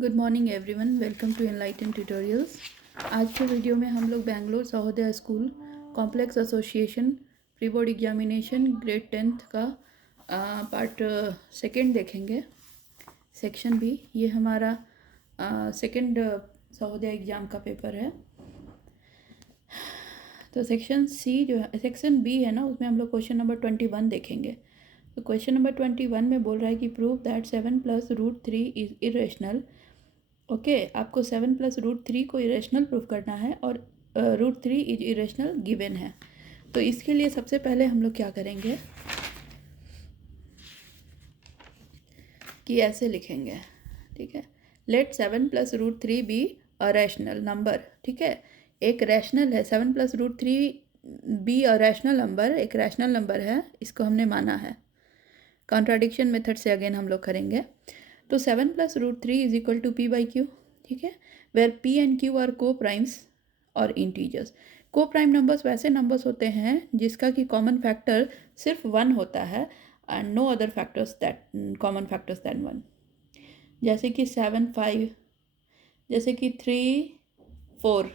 Good morning everyone, welcome to enlighten tutorials. आज के video में हम लोग Bangalore Sahodaya school complex association pre board examination grade 10th का पार्ट सेकंड देखेंगे। सेक्शन बी, ये हमारा सेकंड सहोदय एग्ज़ाम का पेपर है। तो सेक्शन सी जो है, सेक्शन बी है ना, उसमें हम लोग क्वेश्चन नंबर 21 देखेंगे। तो क्वेश्चन नंबर 21 में बोल रहा है कि prove that 7 + √3 is irrational. Okay, आपको 7 + √3 को इरेशनल प्रूफ करना है और √3 इज इरेशनल गिवन है। तो इसके लिए सबसे पहले हम लोग क्या करेंगे कि ऐसे लिखेंगे, ठीक है। Let 7 + √3 be a rational number, ठीक है। एक रैशनल है, 7 + √3 बी अ रैशनल नंबर, एक रैशनल नंबर है, इसको हमने माना है। कॉन्ट्राडिक्शन मेथड से अगेन हम लोग करेंगे। तो 7 + √3 इज इक्वल टू P/Q, ठीक है, where P and Q are coprimes और इंटीजर्स। को प्राइम नंबर्स वैसे नंबर्स होते हैं जिसका कि कॉमन फैक्टर सिर्फ 1 होता है and no other factors that common factors than 1। जैसे कि 7, 5, जैसे कि 3, 4,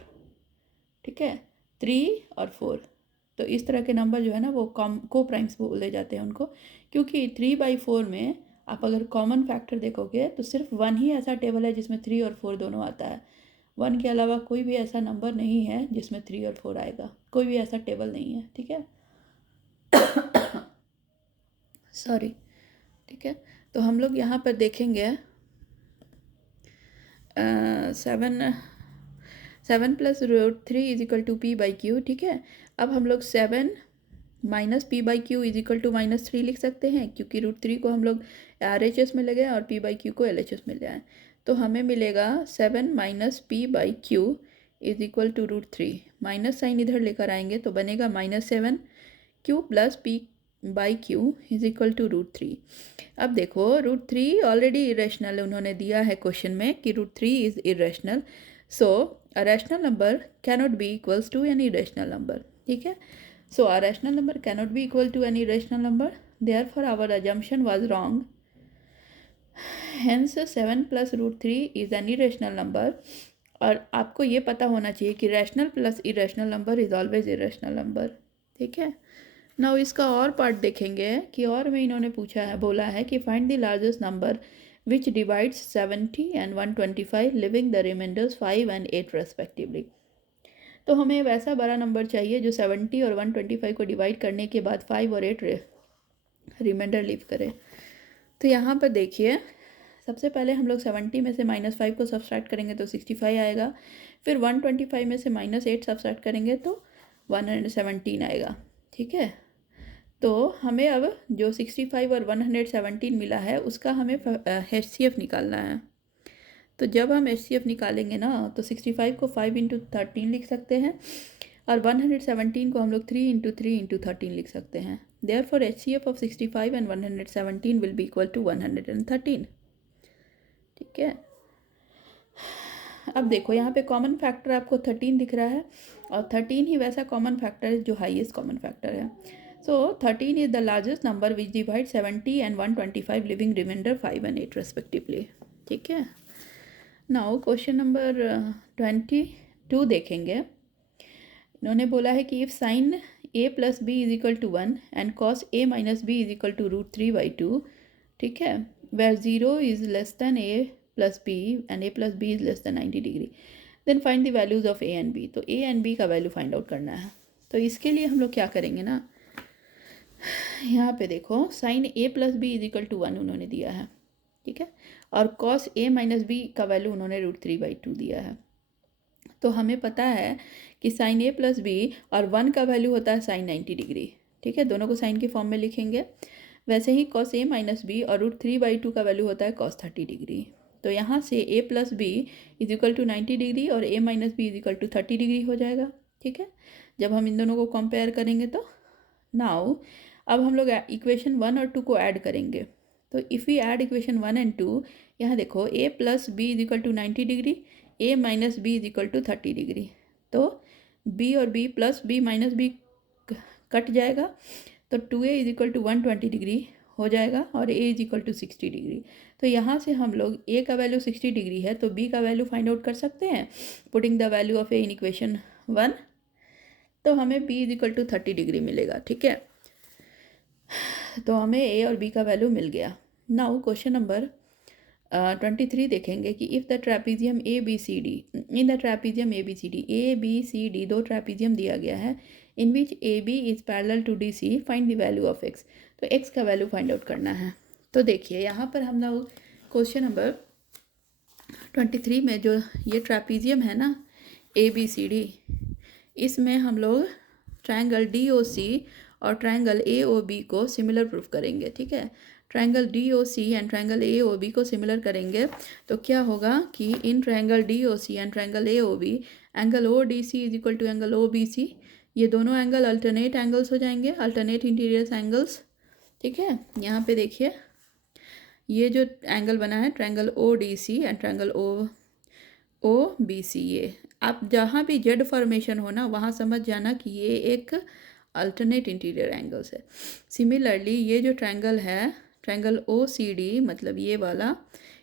ठीक है, 3 और 4। तो इस तरह के नंबर जो है ना वो को प्राइम्स बोले जाते हैं उनको, क्योंकि 3/4 में आप अगर कॉमन फैक्टर देखोगे तो सिर्फ 1 ही ऐसा टेबल है जिसमें 3 और 4 दोनों आता है। 1 के अलावा कोई भी ऐसा नंबर नहीं है जिसमें 3 और 4 आएगा, कोई भी ऐसा टेबल नहीं है, ठीक है। सॉरी, ठीक है। तो हम लोग यहाँ पर देखेंगे 7 + √3 इज इक्वल टू P/Q, ठीक है। अब हम लोग 7 - P/Q इज इक्वल टू -3 लिख सकते हैं, क्योंकि √3 को हम लोग RHS में ले गए और P/Q को LHS में ले आए। तो हमें मिलेगा 7 - P/Q is equal to √3। Minus sign इधर लेकर आएंगे तो बनेगा -7 Q + P/Q is equal to √3। अब देखो, √3 ऑलरेडी इरेशनल उन्होंने दिया है क्वेश्चन में कि √3 is irrational. So a rational number cannot be equals to an irrational number, ठीक है। So a rational number cannot be equal to any rational number. Therefore, our assumption was wrong. Hence, 7 + √3 is an irrational number. और आपको ये पता होना चाहिए कि rational plus irrational number is always irrational number, ठीक है। नाउ इसका और पार्ट देखेंगे कि और में इन्होंने पूछा है, बोला है कि find the largest number which divides 70 and 125 leaving the remainders 5 and 8 respectively. तो हमें वैसा बड़ा नंबर चाहिए जो 70 और 125 को डिवाइड करने के बाद 5 और 8 रिमाइंडर लीव करे। तो यहाँ पर देखिए, सबसे पहले हम लोग 70 में से -5 को सब्सट्रैक्ट करेंगे तो 65 आएगा। फिर 125 में से -8 सब्सट्रैक्ट करेंगे तो 117 आएगा, ठीक है। तो हमें अब जो 65 और 117 मिला है उसका हमें HCF निकालना है। तो जब हम HCF निकालेंगे ना तो 65 को 5 × 13 लिख सकते हैं और 117 को हम लोग 3 × 3 × 13 लिख सकते हैं। Therefore HCF of 65 and 117 will be equal to 113, ठीक है। अब देखो यहाँ पे कॉमन फैक्टर आपको 13 दिख रहा है और 13 ही वैसा कॉमन फैक्टर है जो हाईएस्ट कॉमन फैक्टर है। So 13 is the largest number which divide 70 and 125 leaving remainder 5 and 8 respectively, ठीक है। नाउ क्वेश्चन नंबर 22 देखेंगे। इन्होंने बोला है कि if sine A + B is equal to 1 and cos A - B is equal to √3/2, ठीक है, where 0 is less than A + B and A + B is less than 90 degree, then find the values of A and B। तो A and B का value find out करना है। तो इसके लिए हम लोग क्या करेंगे ना, यहाँ पे देखो sine A + B is equal to 1 उन्होंने दिया है, ठीक है, और कॉस A - B का वैल्यू उन्होंने √3/2 दिया है। तो हमें पता है कि साइन A + B और 1 का वैल्यू होता है साइन 90 डिग्री, ठीक है, दोनों को साइन के फॉर्म में लिखेंगे। वैसे ही कॉस A - B और √3/2 का वैल्यू होता है कॉस 30 डिग्री। तो यहाँ से A + B is equal to 90 degree और A - B is equal to 30 degree हो जाएगा, ठीक है। जब हम इन दोनों को कंपेयर करेंगे तो नाउ अब हम लोग इक्वेशन 1 और 2 को ऐड करेंगे। तो if we add equation 1 and 2, यहाँ देखो A + B is equal to 90 degree, A - B is equal to 30 degree. तो B और B + B - B कट जाएगा तो 2A is equal to 120 degree हो जाएगा और ए इज इक्वल टू 60 डिग्री। तो यहाँ से हम लोग ए का वैल्यू 60 डिग्री है तो बी का वैल्यू फाइंड आउट कर सकते हैं putting the value of A in equation 1। तो हमें B is equal to 30 degree मिलेगा, ठीक है। तो हमें ए और बी का वैल्यू मिल गया। नाउ क्वेश्चन नंबर 23 देखेंगे कि if the trapezium A B C D, in the trapezium A B C D दो ट्रेपीजियम दिया गया है in which A B is parallel to D C, find the value of X. तो X का value find out करना है। तो देखिए यहाँ पर हम लोग क्वेश्चन नंबर 23 में जो ये ट्रेपीजियम है ना ए बी सी डी, इसमें हम लोग ट्रायंगल डी ओ सी और ट्रायंगल ए ओ बी को सिमिलर प्रूफ करेंगे, ठीक है। Triangle D O C and triangle A O B को सिमिलर करेंगे तो क्या होगा कि in triangle D O C and triangle A O B angle O D C is equal to angle O B C. ये दोनों angle alternate angles हो जाएंगे, अल्टरनेट इंटीरियर्स एंगल्स, ठीक है। यहाँ पे देखिए ये जो एंगल बना है triangle O D C and triangle O B C, ये आप जहाँ भी जेड फॉर्मेशन हो ना वहाँ समझ जाना कि ये एक अल्टरनेट इंटीरियर एंगल्स है। सिमिलरली ये जो ट्रायंगल है ट्रायंगल ओ सी डी मतलब ये वाला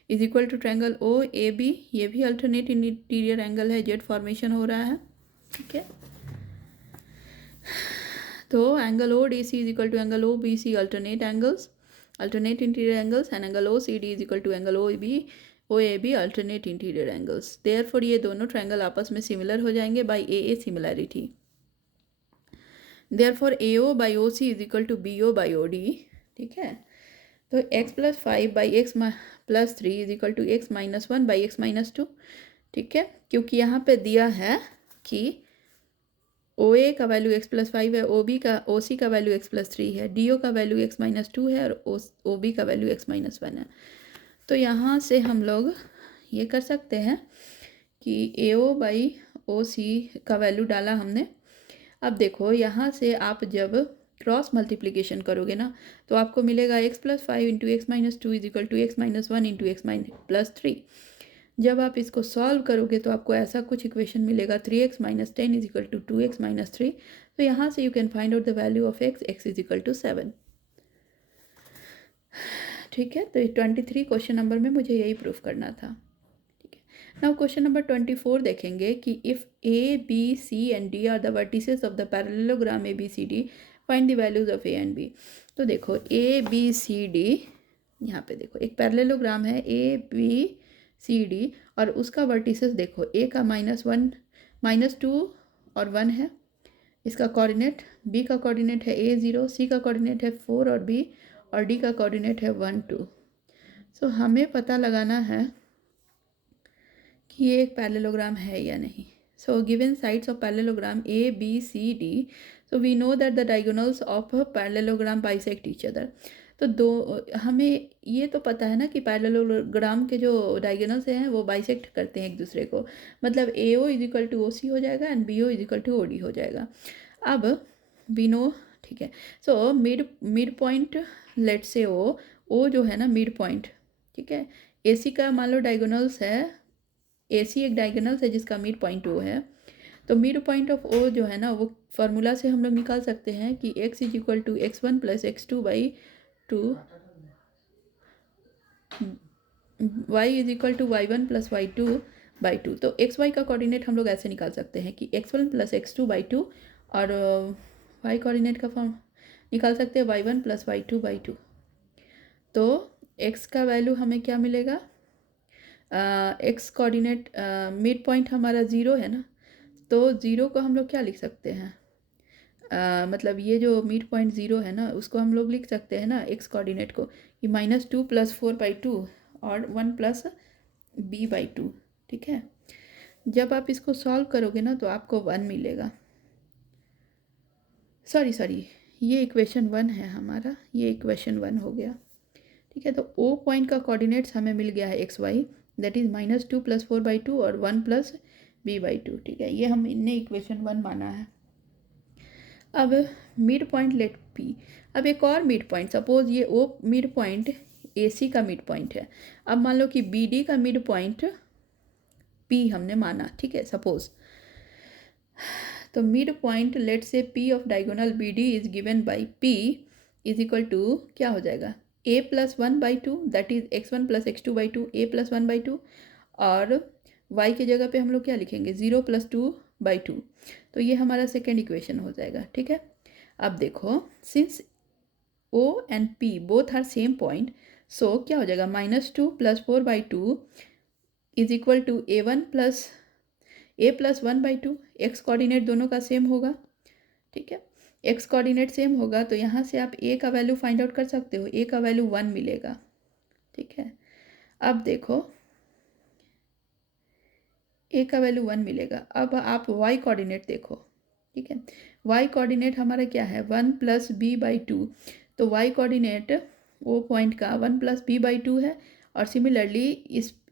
is equal to triangle O A B, ये भी अल्टरनेट इंटीरियर एंगल है, जेड फॉर्मेशन हो रहा है, ठीक है। तो angle O D C is equal to angle O B C alternate angles, alternate interior angles, and angle O C D is equal to angle O A B alternate interior angles. Therefore ये दोनों triangle आपस में similar हो जाएंगे by A similarity. Therefore A O by O C is equal to B O by O D, ठीक है। तो x plus 5 by X plus 3 is equal to X minus 1 by X minus 2, ठीक है। क्योंकि यहाँ पे दिया है कि ओ ए का वैल्यू x प्लस 5 है, ओ सी का वैल्यू x प्लस 3 है, डी ओ का वैल्यू x माइनस 2 है और ओ बी का वैल्यू x माइनस 1 है। तो यहाँ से हम लोग ये कर सकते हैं कि ए ओ बाई ओ सी का वैल्यू डाला हमने। अब देखो यहाँ से आप जब क्रॉस मल्टीप्लिकेशन करोगे ना तो आपको मिलेगा x plus 5 into X minus 2 is equal to X minus 1 into X plus 3। जब आप इसको सॉल्व करोगे तो आपको ऐसा कुछ इक्वेशन मिलेगा 3x minus 10 is equal to 2x minus 3। तो यहाँ से you can find out the value of x is equal to 7, ठीक है। तो 23 क्वेश्चन नंबर में मुझे यही प्रूफ करना था, ठीक है। नाउ क्वेश्चन नंबर 24 देखेंगे कि if A B C and D are the vertices of the parallelogram A B C D, find the values of A and B. तो देखो ए बी सी डी, यहाँ पे देखो एक पैरेललोग्राम है ए बी सी डी और उसका वर्टिसेस देखो ए का -1 -2 और 1 है, इसका कोऑर्डिनेट, बी का कोऑर्डिनेट है a 0, सी का कोऑर्डिनेट है 4 और b, और डी का कोऑर्डिनेट है 1 2। सो हमें पता लगाना है कि ये एक पैरेललोग्राम है या नहीं। So given sides of parallelogram A B C D, so we know that the diagonals of parallelogram bisect each other. तो हमें ये तो पता है ना कि पैरेललोग्राम के जो डायगोनल्स हैं वो बाइसेक्ट करते हैं एक दूसरे को, मतलब A O is equal to O C हो जाएगा and B O is equal to O D हो जाएगा। अब वी नो, ठीक है। सो मिड पॉइंट लेट से ओ जो है ना मिड पॉइंट, ठीक है। ए सी का मान लो डायगोनल्स है, ए सी एक डायगोनल्स है जिसका मिड पॉइंट ओ है। तो मिड पॉइंट ऑफ ओ जो है ना वो फार्मूला से हम लोग निकाल सकते हैं कि x is equal to x1 plus x2 by 2, y is equal to y1 plus y2 by 2। तो xy का कोऑर्डिनेट हम लोग ऐसे निकाल सकते हैं कि x1 प्लस x2 बाई 2 और y कोऑर्डिनेट का फॉर्म निकाल सकते हैं y1 प्लस y2 बाई 2। तो x का वैल्यू हमें क्या मिलेगा, x कोऑर्डिनेट मिड पॉइंट हमारा 0 है ना, तो 0 को हम लोग क्या लिख सकते हैं, मतलब ये जो मिड पॉइंट 0 है ना उसको हम लोग लिख सकते हैं ना x कोऑर्डिनेट को कि -2 प्लस 4 बाई 2 और 1 प्लस b बाई 2, ठीक है। जब आप इसको सॉल्व करोगे ना तो आपको 1 मिलेगा, सॉरी ये इक्वेशन 1 है हमारा, ये इक्वेशन 1 हो गया, ठीक है। तो ओ पॉइंट का कोऑर्डिनेट्स हमें मिल गया है X Y, that is -2 plus 4 by 2 और 1 प्लस b बाई 2, ठीक है। ये हमने इक्वेशन 1 माना है। अब मिड पॉइंट लेट पी, अब एक और मिड पॉइंट, सपोज ये ओ मिड पॉइंट ए सी का मिड पॉइंट है। अब मान लो कि बी डी का मिड पॉइंट पी हमने माना, ठीक है, सपोज। तो mid point let's say P of diagonal B D is given by P is equal to क्या हो जाएगा, a plus 1/2 that is x1 plus x2/2 a plus 1/2 और y की जगह पे हम लोग क्या लिखेंगे 0 प्लस 2/2। तो ये हमारा सेकेंड इक्वेशन हो जाएगा। ठीक है, अब देखो since o and p both are same point, so क्या हो जाएगा -2 plus 4/2 is equal to a plus 1/2। X coordinate दोनों का सेम होगा। ठीक है, एक्स कोऑर्डिनेट सेम होगा तो यहाँ से आप a का वैल्यू फाइंड आउट कर सकते हो। a का वैल्यू 1 मिलेगा। ठीक है, अब देखो a का वैल्यू 1 मिलेगा। अब आप y कोऑर्डिनेट देखो। ठीक है, y कोऑर्डिनेट हमारा क्या है 1 प्लस b/2। तो y कोऑर्डिनेट वो पॉइंट का 1 प्लस b/2 है और सिमिलरली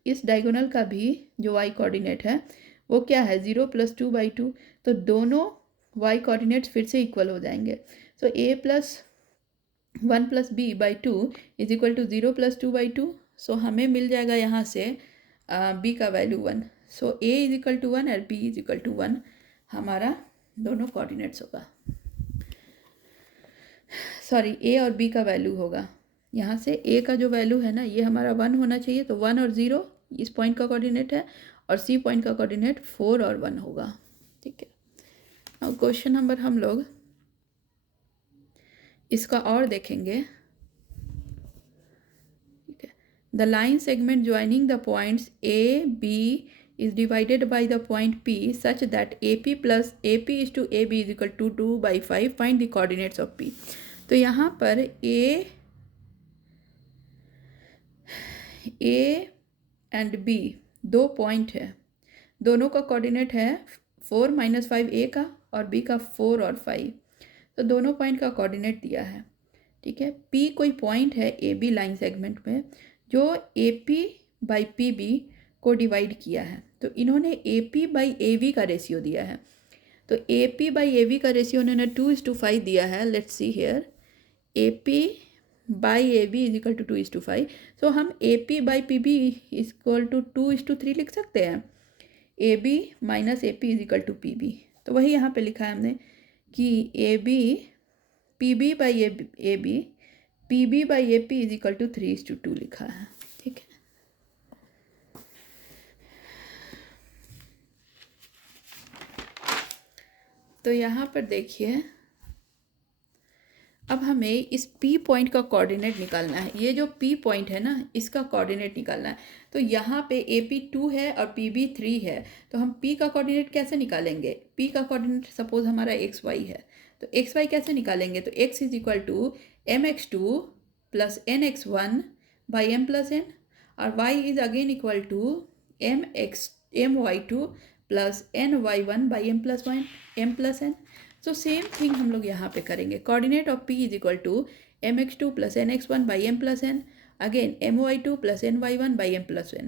इस डायगोनल का भी जो y कोऑर्डिनेट है वो क्या है 0 प्लस 2/2। तो दोनों y कोऑर्डिनेट्स फिर से इक्वल हो जाएंगे। So a plus 1 plus b/2 is equal to 0 plus 2/2। So हमें मिल जाएगा यहाँ से b का value 1। So a is equal to 1 और b इज इक्वल टू 1 हमारा दोनों कोऑर्डिनेट्स होगा। सॉरी, a और b का वैल्यू होगा। यहाँ से a का जो वैल्यू है ना ये हमारा 1 होना चाहिए, तो 1 और 0 इस पॉइंट का कोऑर्डिनेट है और c पॉइंट का कोऑर्डिनेट 4 और 1 होगा। ठीक है, अब क्वेश्चन नंबर हम लोग इसका और देखेंगे। ठीक है, the line segment joining the points a b is divided by the point p such that ap plus ap is to ab is equal to 2/5. Find the coordinates of p. तो यहाँ पर a एंड b दो point है, दोनों का coordinate है 4 - 5 a का और b का 4 और 5। तो दोनों पॉइंट का कोऑर्डिनेट दिया है। ठीक है, p कोई पॉइंट है ए बी लाइन सेगमेंट में जो A P by P B को डिवाइड किया है। तो इन्होंने A P by A V का रेशियो दिया है। तो A P by A V का रेशियो उन्होंने 2:5 दिया है। Let's see here, A P by A B is equal to 2:5। So हम A P by P B equal to 2:3 लिख सकते हैं। A B minus A P is equal to P B. तो वही यहाँ पे लिखा है हमने कि A B P B by A B P B by A P is equal to 3:2 लिखा है। ठीक है, तो यहाँ पर देखिए अब हमें इस P पॉइंट का कोऑर्डिनेट निकालना है। ये जो P पॉइंट है ना इसका कोऑर्डिनेट निकालना है। तो यहाँ पे AP 2 है और PB 3 है। तो हम P का कोऑर्डिनेट कैसे निकालेंगे? P का कोऑर्डिनेट सपोज हमारा XY है, तो XY कैसे निकालेंगे? तो X is equal to mx2 plus nx1 by m plus n और Y is again equal to my2 plus ny1 by m plus n। So same thing हम लोग यहाँ पे करेंगे। Coordinate of P is equal to mx2 plus nx1 by m plus n, again my2 plus ny1 by m plus n।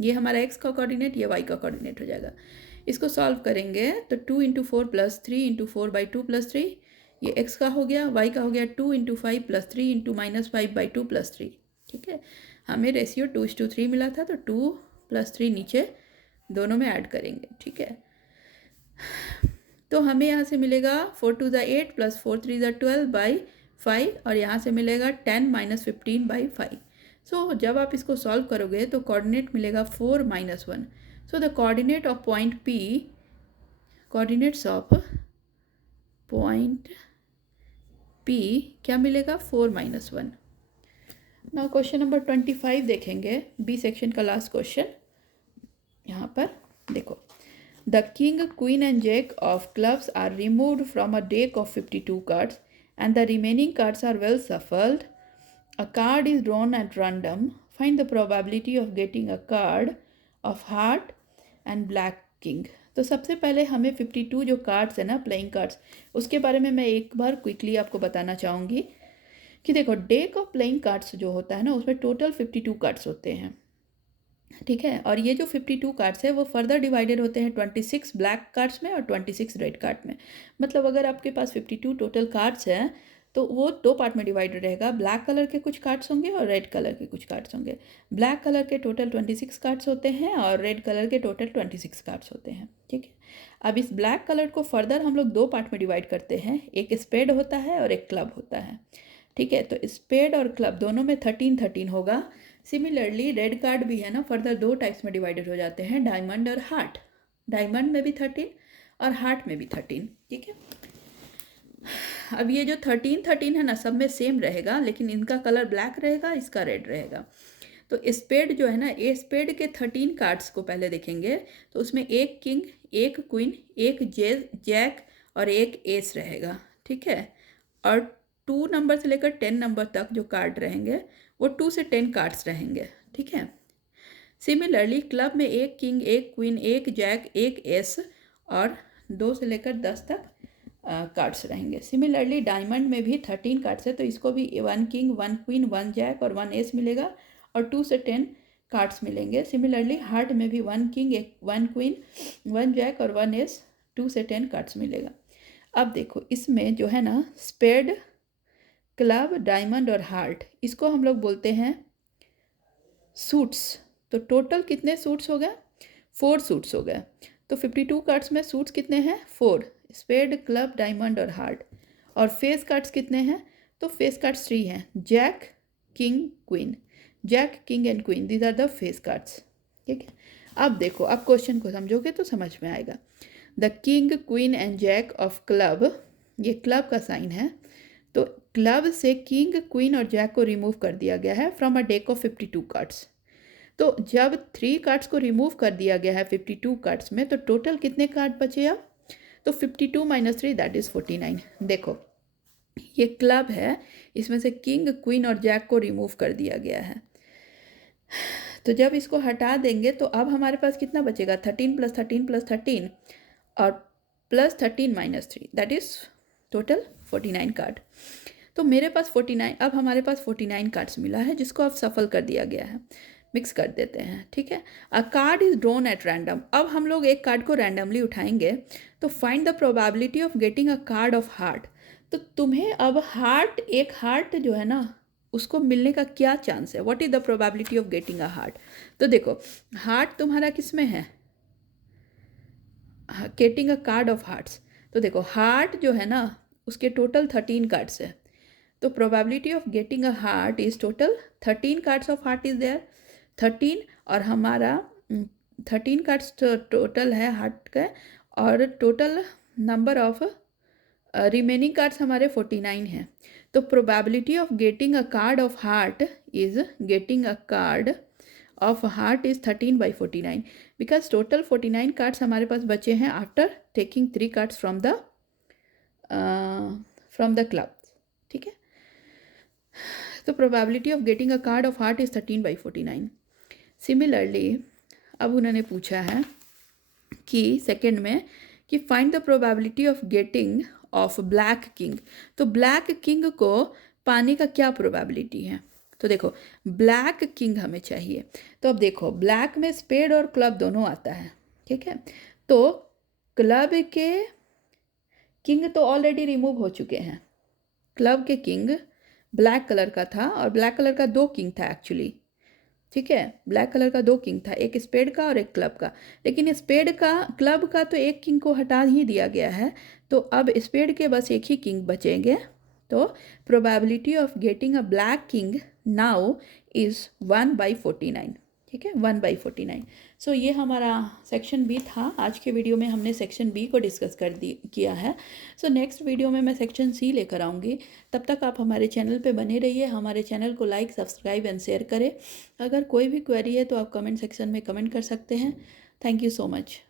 ये हमारा x का coordinate, ये y का कोऑर्डिनेट हो जाएगा। इसको सॉल्व करेंगे तो 2 × 4 प्लस 3 × 4/2 प्लस 3, ये x का हो गया, y का हो गया 2 × 5 प्लस 3 × -5/2 प्लस 3। ठीक है, हमें रेशियो 2:3 मिला था, तो 2 + 3 नीचे दोनों में ऐड करेंगे। ठीक है, तो हमें यहाँ से मिलेगा 4 × 2 = 8 प्लस 4 × 3 = 12/5 और यहाँ से मिलेगा 10 - 15/5। सो जब आप इसको सॉल्व करोगे तो कोऑर्डिनेट मिलेगा 4 - 1। So the coordinate of point P, coordinates of point P क्या मिलेगा 4 - 1। नाउ क्वेश्चन नंबर 25 देखेंगे, बी सेक्शन का लास्ट क्वेश्चन। यहाँ पर देखो, the king queen and jack of clubs are removed from a deck of 52 cards and the remaining cards are well shuffled. A card is drawn at random. Find the probability of getting a card of heart and black king. तो सबसे पहले हमें 52 जो cards है ना playing cards, उसके बारे में मैं एक बार क्विकली आपको बताना चाहूँगी कि देखो डेक ऑफ प्लेइंग कार्ड्स जो होता है ना उसमें टोटल 52 कार्ड्स होते हैं। ठीक है, और ये जो 52 कार्ड्स है वो फर्दर डिवाइडेड होते हैं 26 ब्लैक कार्ड्स में और 26 रेड कार्ड में। मतलब अगर आपके पास 52 टोटल कार्ड्स हैं तो वो दो पार्ट में डिवाइडेड रहेगा। ब्लैक कलर के कुछ कार्ड्स होंगे और रेड कलर के कुछ कार्ड्स होंगे। ब्लैक कलर के टोटल 26 कार्ड्स होते हैं और रेड कलर के टोटल 26 कार्ड्स होते हैं। ठीक है, अब इस ब्लैक कलर को फर्दर हम लोग दो पार्ट में डिवाइड करते हैं, एक स्पेड होता है और एक क्लब होता है। ठीक है, तो स्पेड और क्लब दोनों में 13 होगा। सिमिलरली रेड कार्ड भी है ना, फर्दर 2 टाइप्स में डिवाइडेड हो जाते हैं, डायमंड और हार्ट। डायमंड में भी 13 और हार्ट में भी 13। ठीक है, अब ये जो 13 है ना, सब में सेम रहेगा, लेकिन इनका कलर ब्लैक रहेगा, इसका रेड रहेगा। तो स्पेड जो है ना, ए स्पेड के 13 कार्ड्स को पहले देखेंगे, तो उसमें एक किंग, एक क्वीन, एक जैक और एक एस रहेगा। ठीक है, और 2 नंबर से लेकर 10 नंबर तक जो कार्ड रहेंगे वो 2 से 10 कार्ड्स रहेंगे। ठीक है, सिमिलरली क्लब में एक किंग, एक क्वीन, एक जैक, एक एस और 2 से लेकर 10 तक कार्ड्स रहेंगे। सिमिलरली डायमंड में भी 13 कार्ड्स है, तो इसको भी 1 किंग, 1 क्वीन, 1 जैक और 1 एस मिलेगा और 2 से 10 कार्ड्स मिलेंगे। सिमिलरली हार्ट में भी 1 किंग, 1 क्वीन, 1 जैक और 1 एस, 2 से 10 कार्ड्स मिलेगा। अब देखो इसमें जो है ना, स्पेड, क्लब, डायमंड और हार्ट, इसको हम लोग बोलते हैं सूट्स। तो टोटल कितने सूट्स हो गए? 4 सूट्स हो गए। तो 52 कार्ड्स में सूट्स कितने हैं? 4, स्पेड, क्लब, डायमंड और हार्ट। और फेस कार्ड्स कितने हैं? तो फेस कार्ड्स 3 हैं, jack, king, queen. Jack, king and queen, these are the face cards. ठीक है, अब देखो, अब क्वेश्चन को समझोगे तो समझ में आएगा। The king, queen and jack of club, ये क्लब का साइन है, तो क्लब से किंग, क्वीन और जैक को रिमूव कर दिया गया है from a deck of 52 cards. तो जब 3 कार्ड्स को रिमूव कर दिया गया है 52 कार्ड्स में, तो टोटल कितने कार्ड बचे अब? तो 52 - 3 दैट इज़ 49। देखो ये क्लब है, इसमें से किंग, क्वीन और जैक को रिमूव कर दिया गया है। तो जब इसको हटा देंगे तो अब हमारे पास कितना बचेगा? 13 + 13 + 13 और plus 13 - 3 that is total 49 card. तो मेरे पास 49, अब हमारे पास 49 कार्ड्स मिला है, जिसको अब सफल कर दिया गया है। मिक्स कर देते हैं। ठीक है, अ card is drawn at random. अब हम लोग एक कार्ड को रैंडमली उठाएंगे, तो find the probability of getting a card of heart. तो तुम्हें अब हार्ट, एक हार्ट जो है ना, उसको मिलने का क्या चांस है? What is the probability of getting a heart? तो देखो हार्ट तुम्हारा किस में है? Getting a card of hearts. तो देखो हार्ट जो है ना, उसके टोटल 13 कार्ड्स है, तो probability of getting a heart is total 13 cards of heart is there 13, और हमारा 13 कार्ड्स टोटल है हार्ट का, और total number of remaining cards हमारे 49 हैं। तो probability of getting a card of heart is getting a card of heart is 13/49, because total 49 cards हमारे पास बचे हैं after taking 3 cards from the club. ठीक है, तो probability of getting a card of heart is 13/49। Similarly अब उन्होंने पूछा है कि सेकंड में कि find the probability of getting off black king. तो ब्लैक किंग को पाने का क्या प्रोबेबिलिटी है? तो देखो ब्लैक किंग हमें चाहिए। तो अब देखो ब्लैक में स्पेड और क्लब दोनों आता है। ठीक है, तो क्लब के किंग तो ऑलरेडी रिमूव हो चुके हैं। क्लब के किंग ब्लैक कलर का था, और ब्लैक कलर का 2 किंग था एक्चुअली। ठीक है, ब्लैक कलर का 2 किंग था, एक स्पेड का और एक क्लब का। लेकिन स्पेड का, क्लब का तो एक किंग को हटा ही दिया गया है, तो अब स्पेड के बस एक ही किंग बचेंगे। तो probability of getting a black king now is 1/49। ठीक है, 1/49। सो ये हमारा सेक्शन बी था। आज के वीडियो में हमने सेक्शन बी को डिस्कस किया है। सो नेक्स्ट वीडियो में मैं सेक्शन सी लेकर आऊँगी। तब तक आप हमारे चैनल पे बने रहिए, हमारे चैनल को लाइक, सब्सक्राइब एंड शेयर करें। अगर कोई भी क्वेरी है तो आप कमेंट सेक्शन में कमेंट कर सकते हैं। Thank you so much.